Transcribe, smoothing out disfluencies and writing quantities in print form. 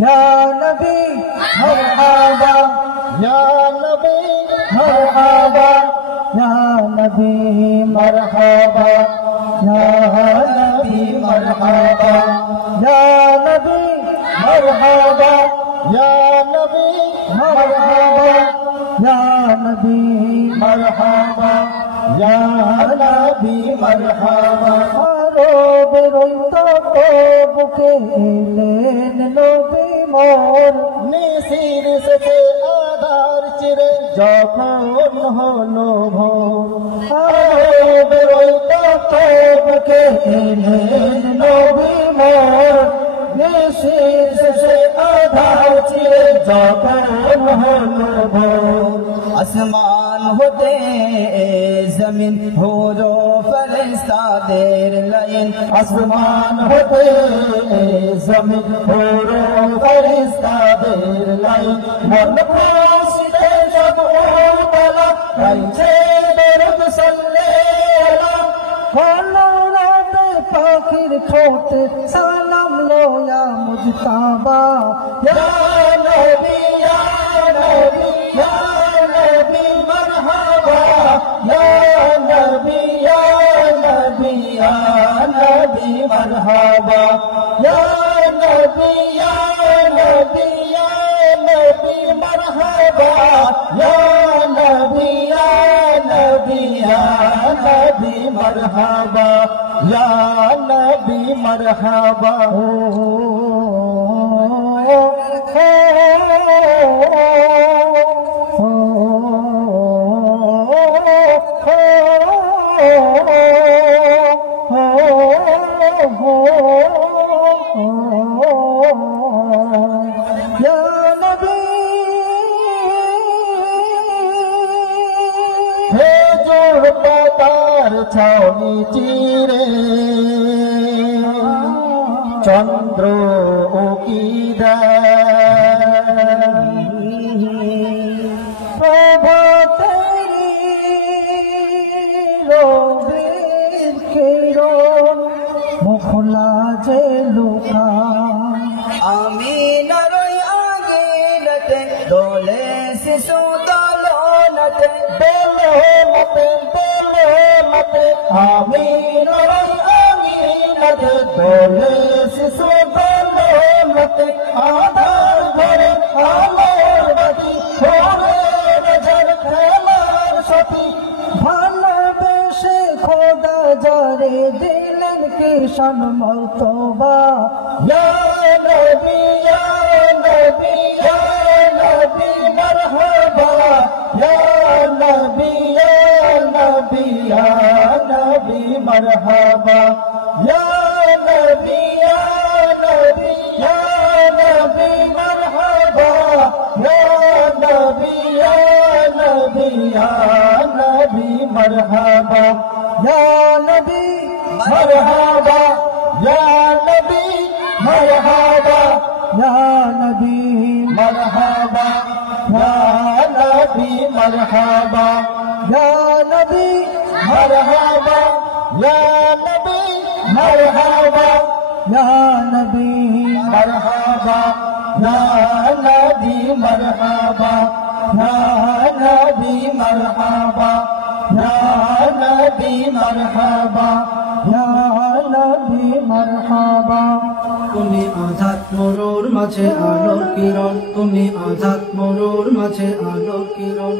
या नबी मरहबा या नबी मरहबा या नबी मरहबा या नबी मरहबा या नबी मरहबा या नबी मरहबा या नबी मरहबा या नबी मरहबा रोब रोइता को बुके एलेन नबी मोर নিশির শেষে আধার চিরে যখন হলো ভোর रोब रोइता को बुके एलेन नबी मोर निशीर से आधा चिरे जखन हलो भोर আসমান হতে জমিন হলো ফেরেশতাদের লাইন আসমান হতে জমিন হলো ফেরেশতাদের লাইন মন খুশিতে সব উতলা গাইছে দরুদ সাল্লাল্লাহ হলো রাতে পাখির ঠোঁটে সালাম লোয়া মুজতাবা ইয়া নবী ইয়া নবী ইয়া নবী মারহাবা ইয়া নবী ইয়া নবী ইয়া নবী মারহাবা ইয়া নবী ইয়া নবী ইয়া নবী মারহাবা ইয়া নবী ইয়া নবী ইয়া নবী মারহাবা ইয়া নবী মারহাবা या नबी হে জোর পাতার ছাউনি চিরে চন্দ্র ও কি প্রভাতে রবির কিরণ মুখলা যে লুকা আমি নরই আগিলতে দোলে শিশু দোলনতে বেলে মতে আমি নরই আমিনাতে দোলে শিশু দোলে মতে আধার ঘরে আলোর বাতি ছোড়ে নজর খেলার সাথী ভালোবেসে খোদা যারে দিলেন কৃষণ মর্তবা ইয়া নবী ইয়া নবী ইয়া নবী মারহাবা ইয়া নবী ইয়া নবী ইয়া নবী মারহাবা ইয়া নবী ইয়া নবী ইয়া নবী মারহাবা ইয়া নবী ইয়া নবী ইয়া নবী মারহাবা ইয়া নবী মারহাবা ইয়া নবী মারহাবা ইয়া নবী مرحبا يا نبي مرحبا ইয়া নবী مرحبا يا نبي مرحبا ইয়া নবী مرحبا يا نبي مرحبا يا نبي مرحبا يا نبي مرحبا ইয়া নবী মারহাবা তুমি আধাত মরুর মাঝে আলোর কিরণ, তুমি আধাত মরুর মাঝে আলোর কিরণ।